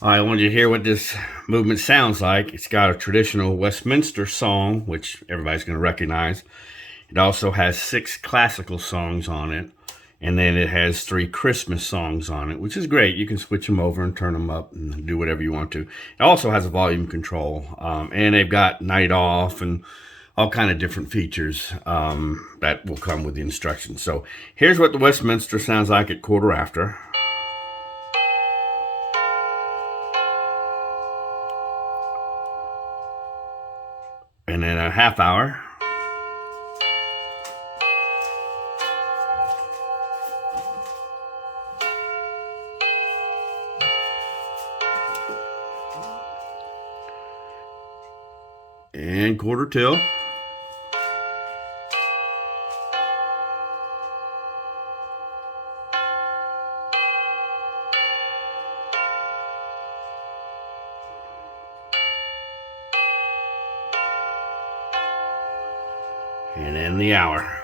I wanted you to hear what this movement sounds like. It's got a traditional Westminster song, which everybody's going to recognize. It also has 6 classical songs on it, and then it has 3 Christmas songs on it, which is great. You can switch them over and turn them up and do whatever you want to. It also has a volume control, and they've got night off and all kind of different features that will come with the instructions. So here's what the Westminster sounds like at quarter after. And then a half hour. And quarter till. And then the hour.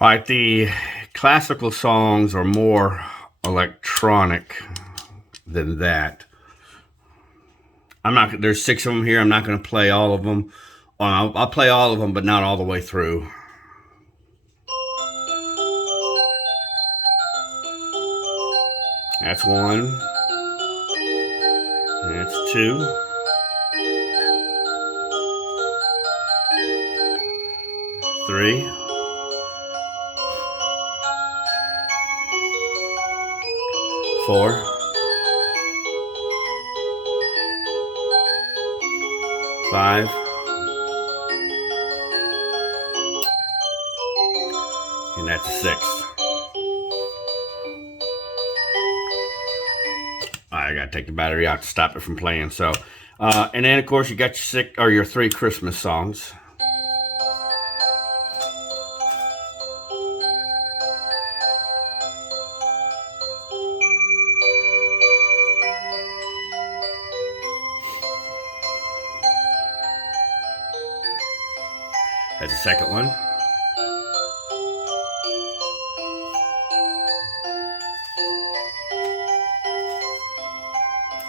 All right, the classical songs are more electronic than that. I'm not. There's 6 of them here. I'm not going to play all of them. I'll play all of them, but not all the way through. That's 1. That's 2. 3. 4. 5. And that's a 6th. I gotta take the battery out to stop it from playing. So, and then of course you got your 6 or your 3 Christmas songs. That's the second one.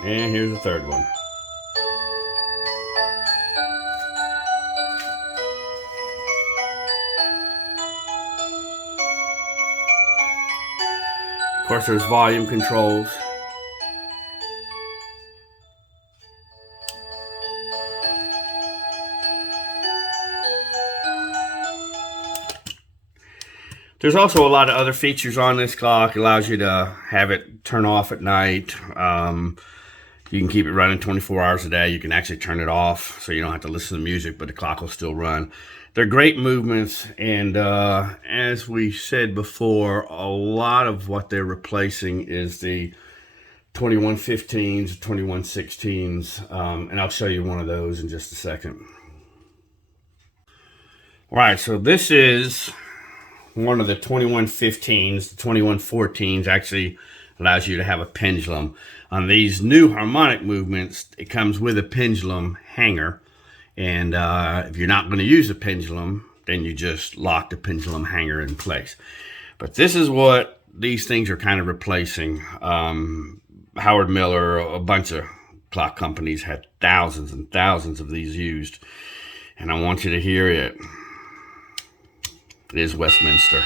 And here's the third one. Of course, there's volume controls. There's also a lot of other features on this clock. It allows you to have it turn off at night. You can keep it running 24 hours a day. You can actually turn it off so you don't have to listen to music, but the clock will still run. They're great movements, and as we said before, a lot of what they're replacing is the 2115s, 2116s, and I'll show you one of those in just a second. All right, so this is one of the 2115s. The 2114s actually allows you to have a pendulum. On these new harmonic movements, it comes with a pendulum hanger. And if you're not going to use a pendulum, then you just lock the pendulum hanger in place. But this is what these things are kind of replacing. Howard Miller, a bunch of clock companies had thousands and thousands of these used. And I want you to hear it. It is Westminster.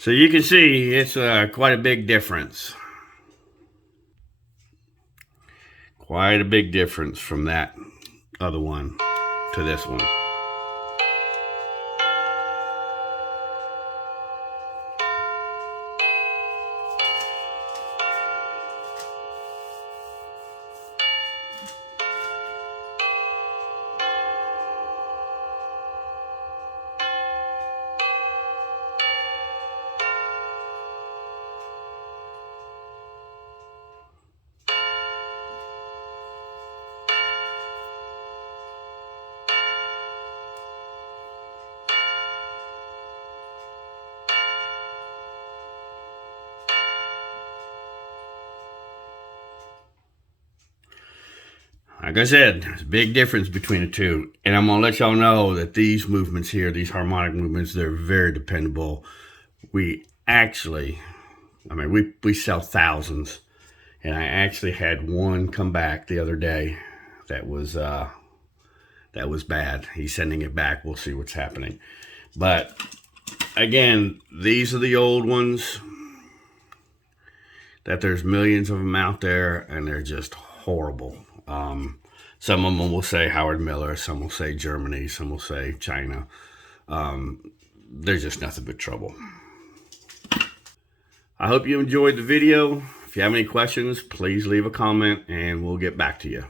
So you can see it's quite a big difference. Quite a big difference from that other one to this one. Like I said, there's a big difference between the two. And I'm going to let y'all know that these movements here, these harmonic movements, they're very dependable. We actually, we sell thousands. And I actually had one come back the other day that was bad. He's sending it back. We'll see what's happening. But again, these are the old ones that there's millions of them out there, and they're just horrible. Some of them will say Howard Miller, some will say Germany, some will say China. They're just nothing but trouble. I hope you enjoyed the video. If you have any questions, please leave a comment and we'll get back to you.